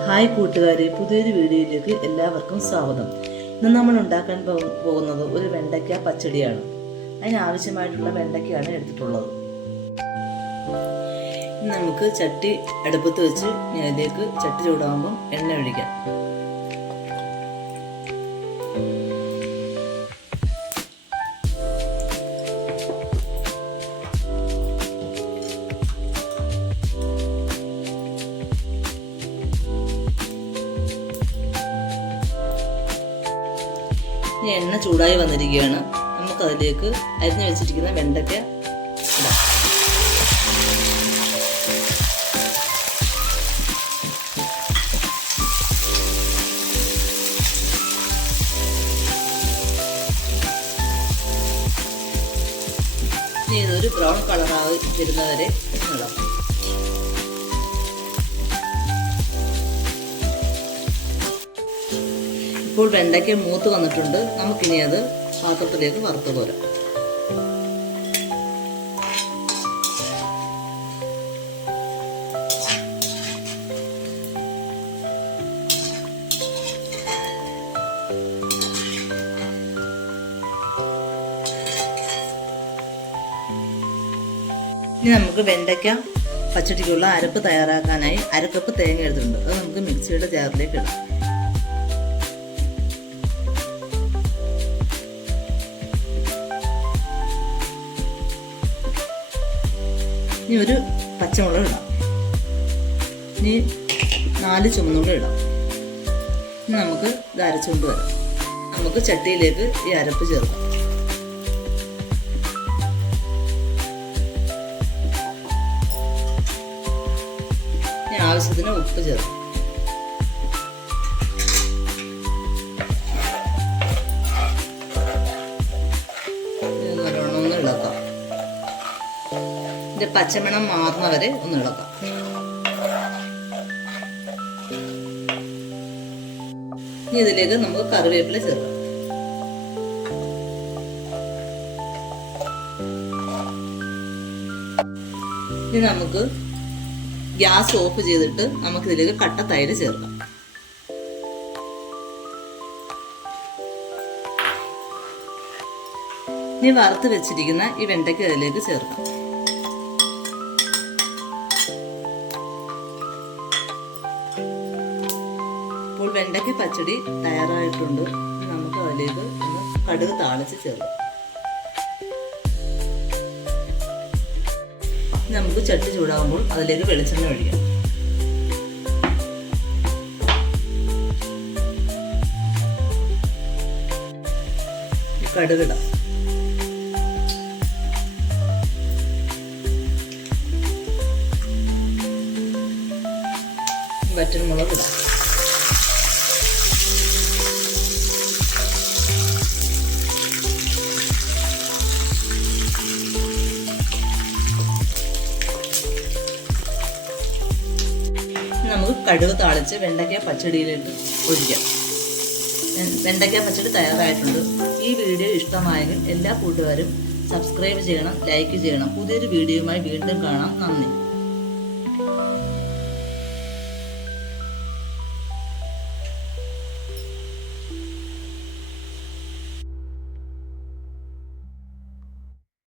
Hi കൂട്ടുകാരെ, പുതിയൊരു വീഡിയോയിലേക്ക് എല്ലാവർക്കും സ്വാഗതം. ഇന്ന് നമ്മൾ ഉണ്ടാക്കാൻ പോകുന്നത് ഒരു വെണ്ടയ്ക്ക പച്ചടിയാണ്. അതിനാവശ്യമായിട്ടുള്ള വെണ്ടയ്ക്കയാണ് എടുത്തിട്ടുള്ളത്. നമുക്ക് ചട്ടി അടുപ്പത്ത് വെച്ച് അതിലേക്ക് ചട്ടി ചൂടാകുമ്പം എണ്ണ ഒഴിക്കാം. എണ്ണ ചൂടായി വന്നിരിക്കുകയാണ്. നമുക്കതിലേക്ക് അരിഞ്ഞു വെച്ചിരിക്കുന്ന വെണ്ടയ്ക്ക ഇടാം. ഇനി ഇതൊരു ബ്രൗൺ കളറായി വരുന്നവരെ ഇടാം. ഇപ്പോൾ വെണ്ടയ്ക്ക മൂത്ത് വന്നിട്ടുണ്ട്. നമുക്കിനി അത് പാത്രത്തിലേക്ക് വറുത്ത് കോരാം. ഇനി നമുക്ക് വെണ്ടയ്ക്ക പച്ചടിക്കുള്ള അരപ്പ് തയ്യാറാക്കാനായി അരക്കപ്പ് തേങ്ങ എടുത്തിട്ടുണ്ട്. അത് നമുക്ക് മിക്സിയുടെ ജാറിലേക്ക് ഇടാം. ഇനി ഒരു പച്ചമുളക് ഇടാം. ഇനി 4 ചുമന്നുള്ളി ഇടാം. ഇനി നമുക്ക് ഇത് അരച്ചുകൊണ്ട് വരാം. നമുക്ക് ചട്ടിയിലേക്ക് ഈ അരപ്പ് ചേർക്കാം. ഇനി ആവശ്യത്തിന് ഉപ്പ് ചേർക്കാം. നല്ലോണം ഒന്ന് ഇളക്കാം. പച്ചമണം മാറുന്നവരെ ഒന്ന് ഇളക്കാം. ഇനി ഇതിലേക്ക് നമുക്ക് കറിവേപ്പില ചേർക്കാം. ഇനി നമുക്ക് ഗ്യാസ് ഓഫ് ചെയ്തിട്ട് നമുക്ക് ഇതിലേക്ക് കട്ട തൈര് ചേർക്കാം. ഇനി വറുത്ത് വെച്ചിരിക്കുന്ന ഈ വെണ്ടയ്ക്ക ഇതിലേക്ക് ചേർക്കാം. ഇപ്പോൾ വെണ്ടയ്ക്ക പച്ചടി തയ്യാറായിട്ടുണ്ട്. നമുക്ക് അതിലേക്ക് ഒന്ന് കടുക് താളിച്ച് ചേർക്കാം. നമുക്ക് ചട്ടി ചൂടാകുമ്പോൾ അതിലേക്ക് വെളിച്ചെണ്ണ ഒഴിക്കാം. കടുക് ഇടാം. വറ്റൽമുളക് ഇടാം. നമുക്ക് കടുക് താളിച്ച് വെണ്ടയ്ക്ക പച്ചടിയിലിട്ട് ഒഴിക്കാം. വെണ്ടയ്ക്ക പച്ചടി തയ്യാറായിട്ടുണ്ട്. ഈ വീഡിയോ ഇഷ്ടമായെങ്കിൽ എല്ലാ കൂട്ടുകാരും സബ്സ്ക്രൈബ് ചെയ്യണം, ലൈക്ക് ചെയ്യണം. പുതിയൊരു വീഡിയോയുമായി വീണ്ടും കാണാം. നന്ദി.